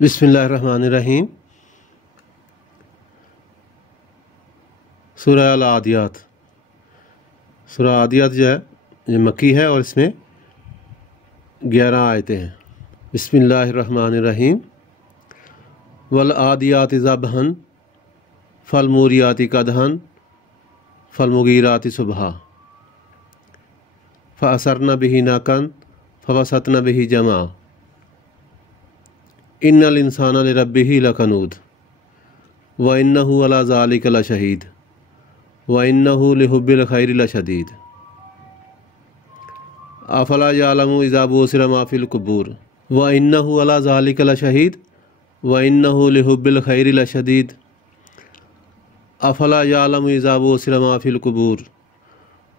بسم اللہ الرحمن الرحیم۔ سورہ العادیات۔ سورہ عادیات جو ہے یہ مکی ہے اور اس میں 11 آیتیں ہیں۔ بسم اللہ الرحمن الرحیم۔ والعادیات ضبحا فالموریات قدحا فالمغیرات صبحا فأثرن به نقعا فوسطن به جمعا ان الانسان لربه لکنود وانه علی ذلک لشہید وانه لحب الخیر لشدید افلا یعلم اذا بعثر ما فی القبور وانه علی ذلک لشہید وانه لحب الخیر لشدید افلا یعلم اذا بعثر ما فی القبور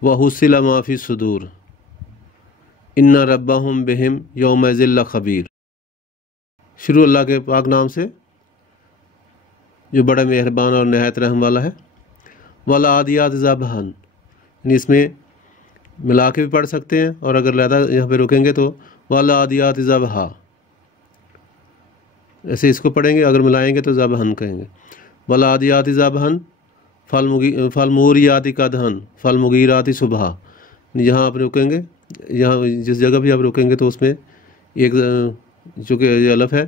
وحصل ما فی الصدور ان ربهم بهم یومئذ لخبیر۔ شروع اللہ کے پاک نام سے جو بڑا مہربان اور نہایت رحم والا ہے۔ والعادیات ضبحا، یعنی اس میں ملا کے بھی پڑھ سکتے ہیں، اور اگر علیحدہ یہاں پہ رکیں گے تو والعادیات ضبحا ایسے اس کو پڑھیں گے، اگر ملائیں گے تو ضبحا کہیں گے۔ والعادیات ضبحا فالموریات قدحا فالمغیرات صبحا، جہاں آپ رکیں گے، یہاں جس جگہ بھی آپ رکیں گے تو اس میں ایک چونکہ یہ الف ہے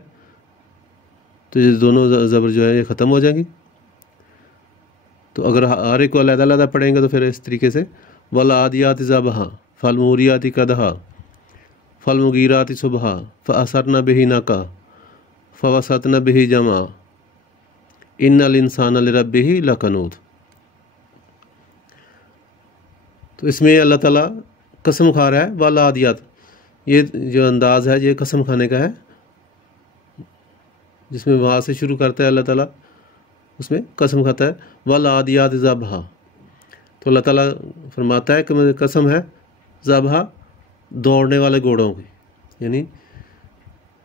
تو یہ دونوں زبر جو ہے یہ ختم ہو جائیں گی، تو اگر ہر ایک کو علیحدہ علیحدہ پڑھیں گے تو پھر اس طریقے سے والعادیات ضبحا فالموریات قدحا فالمغیرات صبحا فأثرن به نقعا فوسطن به جمعا ان الانسان لربه لکنود۔ تو اس میں اللہ تعالیٰ قسم کھا رہا ہے والعادیات، یہ جو انداز ہے یہ قسم کھانے کا ہے، جس میں وہاں سے شروع کرتا ہے اللہ تعالیٰ، اس میں قسم کھاتا ہے والعادیات ضبحا۔ تو اللہ تعالیٰ فرماتا ہے کہ مجھے قسم ہے ضبحا، دوڑنے والے گھوڑوں کی، یعنی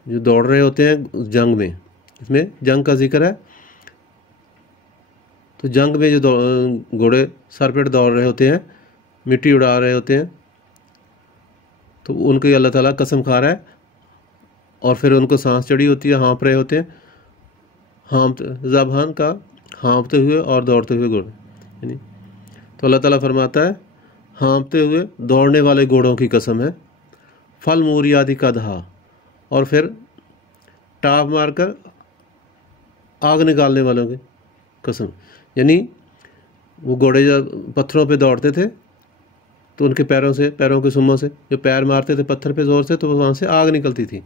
جو دوڑ رہے ہوتے ہیں جنگ میں، اس میں جنگ کا ذکر ہے، تو جنگ میں جو گھوڑے سر پہ دوڑ رہے ہوتے ہیں، مٹی اڑا رہے ہوتے ہیں، تو ان کی اللہ تعالیٰ قسم کھا رہا ہے، اور پھر ان کو سانس چڑھی ہوتی ہے، ہانپ رہے ہوتے ہیں، ضبحان کا ہانپتے ہوئے اور دوڑتے ہوئے گھوڑے، یعنی تو اللہ تعالیٰ فرماتا ہے ہانپتے ہوئے دوڑنے والے گھوڑوں کی قسم ہے، فالموریات قدحا، اور پھر ٹاپ مار کر آگ نکالنے والوں کی قسم، یعنی وہ گھوڑے جب پتھروں پہ دوڑتے تھے تو ان کے پیروں کے سموں سے جو پیر مارتے تھے پتھر پہ زور سے تو وہاں سے آگ نکلتی تھی،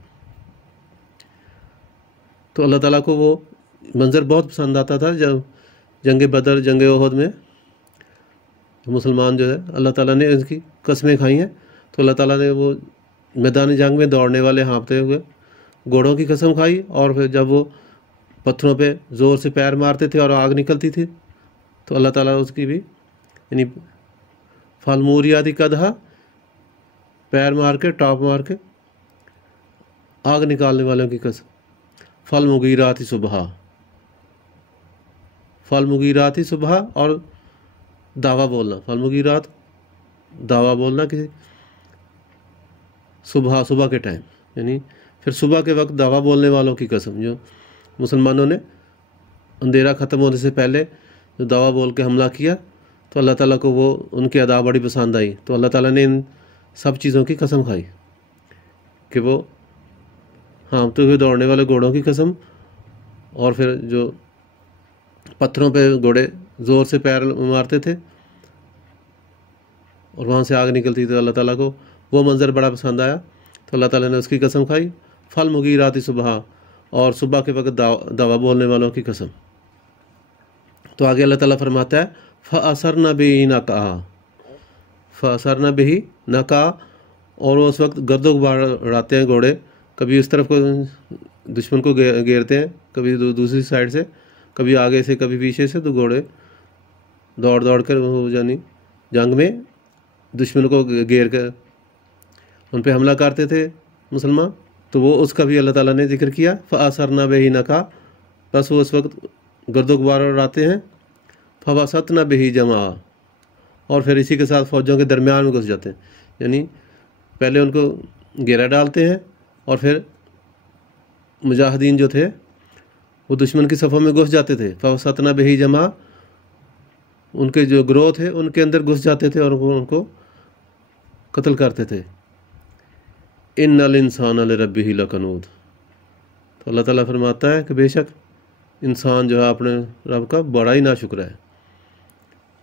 تو اللہ تعالیٰ کو وہ منظر بہت پسند آتا تھا۔ جب جنگ بدر، جنگ احد میں مسلمان جو ہے اللہ تعالیٰ نے اس کی قسمیں کھائی ہیں، تو اللہ تعالیٰ نے وہ میدان جنگ میں دوڑنے والے ہانپتے ہوئے گھوڑوں کی قسم کھائی، اور پھر جب وہ پتھروں پہ زور سے پیر مارتے تھے اور آگ نکلتی تھی تو اللہ تعالیٰ اس کی بھی، یعنی فالموریات قدحا، پیر مار کے ٹاپ مار کے آگ نکالنے والوں کی قسم، فالمغیرات صبحا، فالمغیرات صبحا، اور دعویٰ بولنا، فالمغیرات دعویٰ بولنا کہ صبح کے ٹائم، یعنی پھر صبح کے وقت دعویٰ بولنے والوں کی قسم، جو مسلمانوں نے اندھیرا ختم ہونے سے پہلے جو دعویٰ بول کے حملہ کیا تو اللہ تعالیٰ کو وہ ان کی ادا بڑی پسند آئی، تو اللہ تعالیٰ نے ان سب چیزوں کی قسم کھائی کہ وہ ہانپتے ہوئے دوڑنے والے گھوڑوں کی قسم، اور پھر جو پتھروں پہ گھوڑے زور سے پیر مارتے تھے اور وہاں سے آگ نکلتی تھی، تو اللہ تعالیٰ کو وہ منظر بڑا پسند آیا تو اللہ تعالیٰ نے اس کی قسم کھائی، فالمغیرات صبحا، اور صبح کے وقت دعویٰ بولنے والوں کی قسم۔ تو آگے اللہ تعالیٰ فرماتا ہے فَأَثَرْنَ بِهِ نَقْعًا، فَأَثَرْنَ بِهِ نَقْعًا، اور وہ اس وقت گرد و غبار اڑاتے ہیں گھوڑے، کبھی اس طرف کو دشمن کو گھیرتے ہیں، کبھی دوسری سائڈ سے، کبھی آگے سے کبھی پیچھے سے، تو گھوڑے دوڑ کر وہ یعنی جنگ میں دشمن کو گھیر کر ان پہ حملہ کرتے تھے مسلمان، تو وہ اس کا بھی اللہ تعالیٰ نے ذکر کیا، فَأَثَرْنَ بِهِ نَقْعًا، بس وہ اس وقت گرد و غبار اڑاتے ہیں، فَوَسَطْنَ بِهِ جَمْعًا، اور پھر اسی کے ساتھ فوجوں کے درمیان میں گھس جاتے ہیں، یعنی پہلے ان کو گھیرا ڈالتے ہیں اور پھر मुजाहिदीन जो थे वो दुश्मन की सफ़ों में घुस जाते थे। फवसतना बही जमा, उनके जो ग्रोह थे उनके अंदर घुस जाते थे और उनको कत्ल करते थे। इन्नल इंसान लिरब्बिही लकनूद, तो अल्लाह ताला फरमाता है कि बेशक इंसान जो है अपने रब का बड़ा ही नाशुक्र है।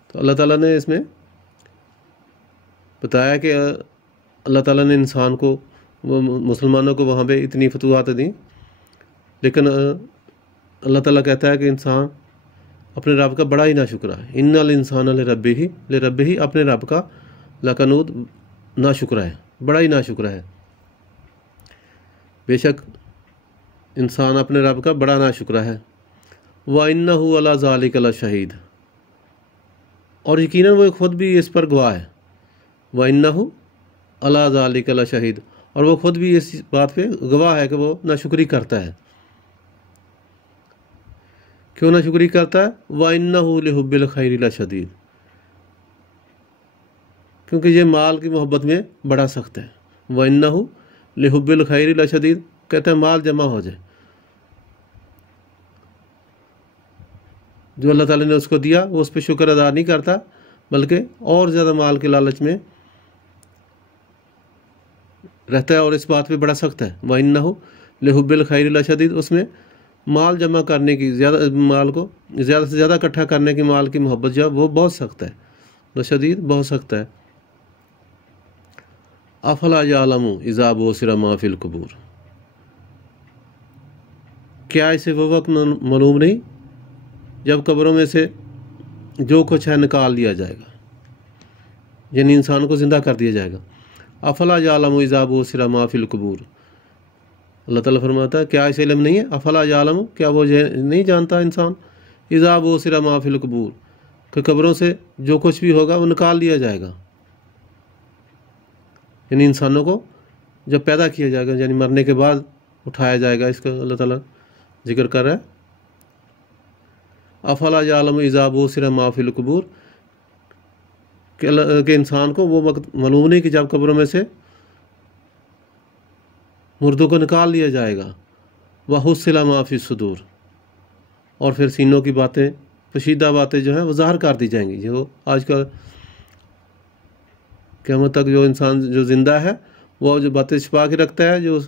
तो अल्लाह ताला ने इसमें बताया कि अल्लाह ताला ने इंसान को, मुसलमानों को वहाँ पे इतनी फतूहात दी, लेकिन अल्लाह ताला कहता है कि इंसान अपने रब का बड़ा ही नाशुक्र है। इन्नल इंसान लिरब्बिही, अपने रब का लकनूद, नाशुक्र है, बड़ा ही नाशुक्र है। बेशक इंसान अपने रब का बड़ा नाशुक्र है। व इन्नहु अला ज़ालिका लशहीद, और यकीनन वो खुद भी इस पर गवाह है। व इन्नहु अला ज़ालिका लशहीद, और वो खुद भी इस बात पे गवाह है कि वो नाशुक्री करता है। क्यों नाशुक्री करता है? व इन्नहु लिहुब्बिल खैरि लशदीद, क्योंकि ये माल की मोहब्बत में बड़ा सख्त है। व इन्नहु लिहुब्बिल खैरि लशदीद, कहते हैं माल जमा हो जाए, जो अल्लाह ताला ने उसको दिया वो उस पर शुक्र अदा नहीं करता, बल्कि और ज़्यादा माल के लालच में रहता है और इस बात पे बड़ा सख्त है। व इन्नहु लिहुब्बिल खैरि लशदीद, उसमें माल जमा करने की, माल को ज़्यादा से ज़्यादा इकट्ठा करने की, माल की मोहब्बत जो है वो बहुत सख्त है। लशदीद बहुत सख्त है। अफला यालमु इज़ा बुसिरा मा फिल कुबूर, क्या इसे वो वक्त मालूम नहीं जब कब्रों में से जो कुछ है निकाल लिया जाएगा, यानी इंसान को ज़िंदा कर दिया जाएगा। अफला यालमु इज़ा बुसिरा मा फिल कुबूर, अल्लाह ताला फरमाता है क्या इसे इल्म नहीं है? अफला यालमु, क्या वो नहीं जानता इंसान? इज़ा बुसिरा मा फिल कुबूर, कि कब्रों से जो कुछ भी होगा वो निकाल लिया जाएगा, यानी इंसानों को जब पैदा किया जाएगा, यानी मरने के बाद उठाया जाएगा, इसका अल्लाह ताला जिक्र कर रहा है। अफला यालमु इज़ा बुसिरा मा फिल कुबूर, कि इंसान को वो वक्त मालूम नहीं कि जब कब्रों में से मुर्दों को निकाल लिया जाएगा। व हुस्सिला मा फी सुदूर, और फिर सीनों की बातें, पोशीदा बातें जो हैं वो ज़ाहिर कर दी जाएंगी। जो आजकल क़यामत तक जो इंसान जो ज़िंदा है वो जो बातें छुपा के रखता है, जो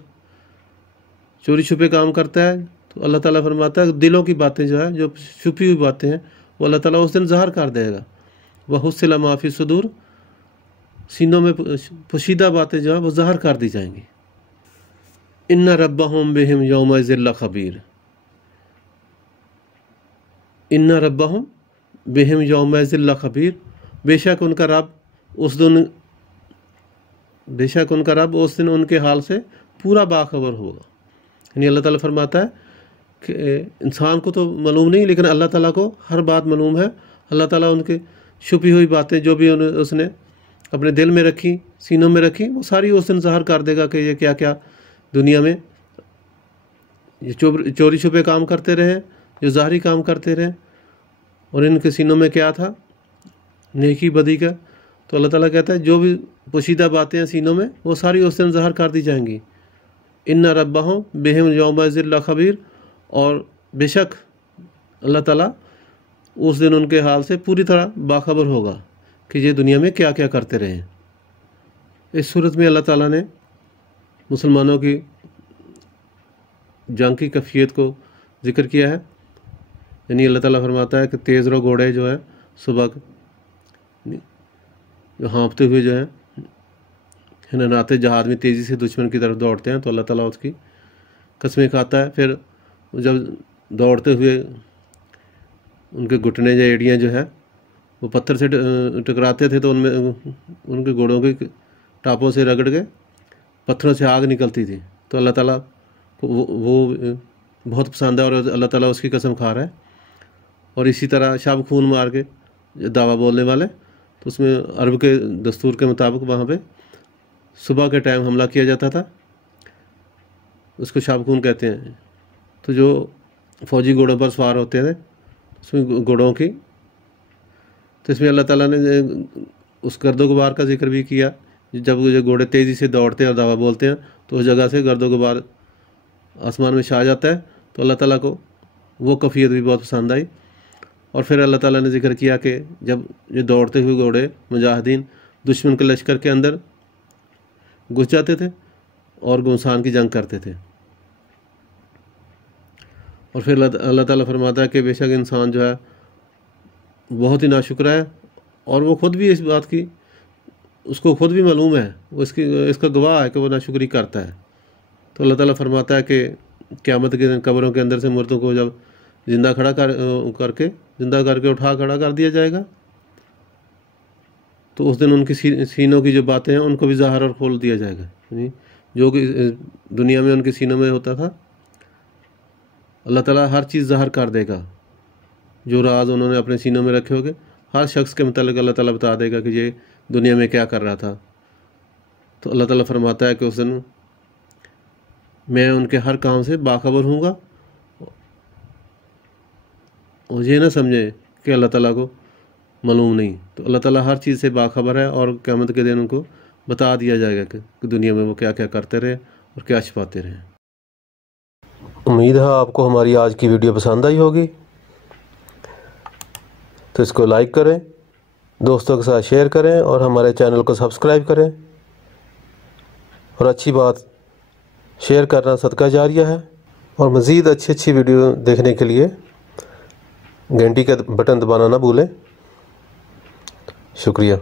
चोरी छुपे काम करता है, तो अल्लाह ताला फरमाता है दिलों की बातें जो है, जो छुपी हुई बातें हैं, वो अल्लाह ताला उस दिन ज़ाहिर कर देगा। वह हुस्सिला मा फी सुदूर, सीनों में पोशीदा बातें जो है वो ज़ाहिर कर दी जाएंगी। इन्ना रब्बहुम बिहिम यौमइज़िन लखबीर, इन्ना रब्बहुम बिहिम यौमइज़िन लखबीर, बेशक उनका रब उस दिन उनके हाल से पूरा बाखबर होगा। यानी अल्लाह ताला फरमाता है कि इंसान को तो मालूम नहीं, लेकिन अल्लाह ताला को हर बात मालूम है। अल्लाह ताला उनके छुपी हुई बातें जो भी उसने अपने दिल में रखी, सीनों में रखी, वो सारी उस दिन ज़ाहिर कर देगा कि ये क्या क्या दुनिया में ये चोरी छुपे काम करते रहे, जो ज़ाहरी काम करते रहे, और इनके सीनों में क्या था, नेकी बदी का। तो अल्लाह ताला कहता है जो भी पोशीदा बातें हैं सीनों में वो सारी उस दिन ज़ाहिर कर दी जाएंगी। इन्ना रब्बहुम बिहिम यौमइज़िन लखबीर, और बेशक अल्लाह ताला उस दिन उनके हाल से पूरी तरह बाखबर होगा कि ये दुनिया में क्या क्या करते रहे। इस सूरत में अल्लाह ताला ने मुसलमानों की जंग की कैफियत को ज़िक्र किया है। यानी अल्लाह ताला फरमाता है कि तेज़ रो घोड़े जो है सुबह जो हाँफते हुए जो है नाते जहाद में तेज़ी से दुश्मन की तरफ दौड़ते हैं, तो अल्लाह ताला उसकी कसमें खाता है। फिर जब दौड़ते हुए उनके घुटने या एड़ियाँ जो है वो पत्थर से टकराते थे, तो उनमें उनके घोड़ों के टापों से रगड़ के पत्थरों से आग निकलती थी। तो अल्लाह ताला को वो बहुत पसंद है और अल्लाह ताला उसकी कसम खा रहा है। और इसी तरह शब खून मार के दावा बोलने वाले, तो उसमें अरब के दस्तूर के मुताबिक वहाँ पे सुबह के टाइम हमला किया जाता था, उसको शब खून कहते हैं। तो जो फ़ौजी घोड़ों पर सवार होते थे उसमें घोड़ों की, तो इसमें अल्लाह ताला ने उस गर्दो गुबार का जिक्र भी किया। जब घोड़े तेज़ी से दौड़ते हैं और दावा बोलते हैं तो उस जगह से गर्दो गुबार आसमान में छा जाता है। तो अल्लाह ताला को वो कैफियत भी बहुत पसंद आई। और फिर अल्लाह ताला ने जिक्र किया कि जब ये दौड़ते हुए घोड़े मुजाहिदीन दुश्मन के लश्कर के अंदर घुस जाते थे और घुमसान की जंग करते थे, और फिर अल्लाह ताला फरमाता है कि बेशक इंसान जो है बहुत ही नाशुक्र है, और वो ख़ुद भी इस बात की उसको ख़ुद भी मालूम है, वो इसका गवाह है कि वो नाशुक्री करता है। तो अल्लाह ताला फरमाता है कि क़यामत के दिन कब्रों के अंदर से मुर्दों को जब जिंदा करके उठा खड़ा कर दिया जाएगा, तो उस दिन उनकी सीनों की जो बातें हैं उनको भी ज़ाहिर और खोल दिया जाएगा। जो कि दुनिया में उनके सीनों में होता था, अल्लाह ताला हर चीज़ ज़ाहिर कर देगा। जो राज उन्होंने अपने सीनों में रखे होंगे, हर शख्स के मुतालिक अल्लाह ताला बता देगा कि ये दुनिया में क्या कर रहा था। तो अल्लाह ताला फरमाता है कि उस दिन मैं उनके हर काम से बाखबर हूँगा, और ये ना समझे कि अल्लाह ताला को मालूम नहीं। तो अल्लाह ताला हर चीज़ से बाखबर है, और क़यामत के दिन उनको बता दिया जाएगा कि दुनिया में वो क्या क्या करते रहे और क्या छिपाते रहे। उम्मीद है आपको हमारी आज की वीडियो पसंद आई होगी, तो इसको लाइक करें, दोस्तों के साथ शेयर करें, और हमारे चैनल को सब्सक्राइब करें। और अच्छी बात, शेयर करना सदका जारिया है। और मज़ीद अच्छी वीडियो देखने के लिए घंटी का बटन दबाना ना भूलें। शुक्रिया।